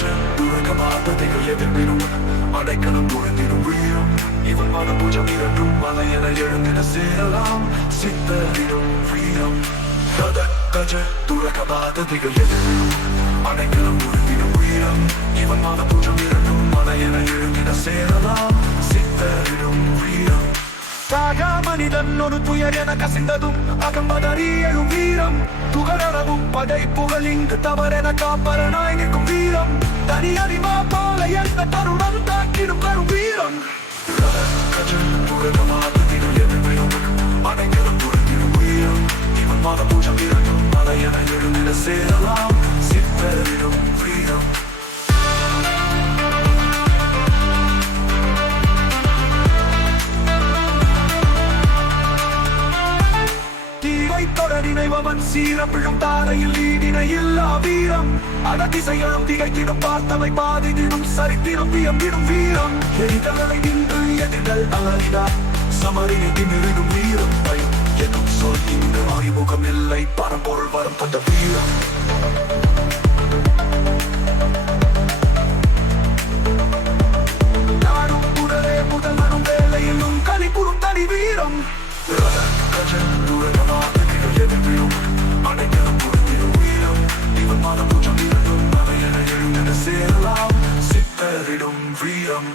கஜன் துறக்கமாததைகள் எதிர்ப்பினும் அடைக்கலம் பொழுந்திடும் வீரம் இவன் மனபுஜம் இரண்டும் மலையென எழுந்திட சேரலாம் சித்தரிடும் வீரம் கஜ துறக்கமாததைகள் எதிர்ப்பினும் அடைக்கலம் பொழுந்திடும் வீரம் இவன் மனபுஜம் இரண்டும் மலையென எழுந்திட சேரலாம் சித்தரிடும் வீரம் சாகா மனிதன் ஒரு துயர் என கசிந்ததும் அகம்பதறி எழும் வீரம் துகரவும் படைப்புகள் இங்கு தவறென காப்பரனாய் நிற்கும் வீரம் தனி அறிவா போல எந்த தருணம் தாக்கிடும் கரும் வீரம் அனைங்களும் புரிந்திடும் வீரம் இவன் மாத பூஜம் இரண்டும் மலையென எழுந்திட சேரலாம் சித்தரிடும் வீரம் தொடரினைவன் சீரப்பிழும் தாரையில் ஈடினை இல்லா வீரம் அடதிசைகளும் திகைத்திடும் பார்த்தவை பாதிதிடும் சரித்திரம் வியம்பிடும் வீரம் எரிதலை நின்று எதிர்கள் அலறிடா சமரினை திமிரிடும் வீரம் பயம் எனும் சொல் இங்கு அறிமுகம் இல்லை பரம்பொருள் வரம் கொண்ட வீரம் நாடும் உடலே முதல்வனும் வேலையிலும் கனிப்புறும் தனி வீரம் அனைங்களும் புரிந்திடும் வீரம் இவன் மனபுஜம் இரண்டும் மலையென எழுந்திட சேரலாம் சித்தரிடும் வீரம்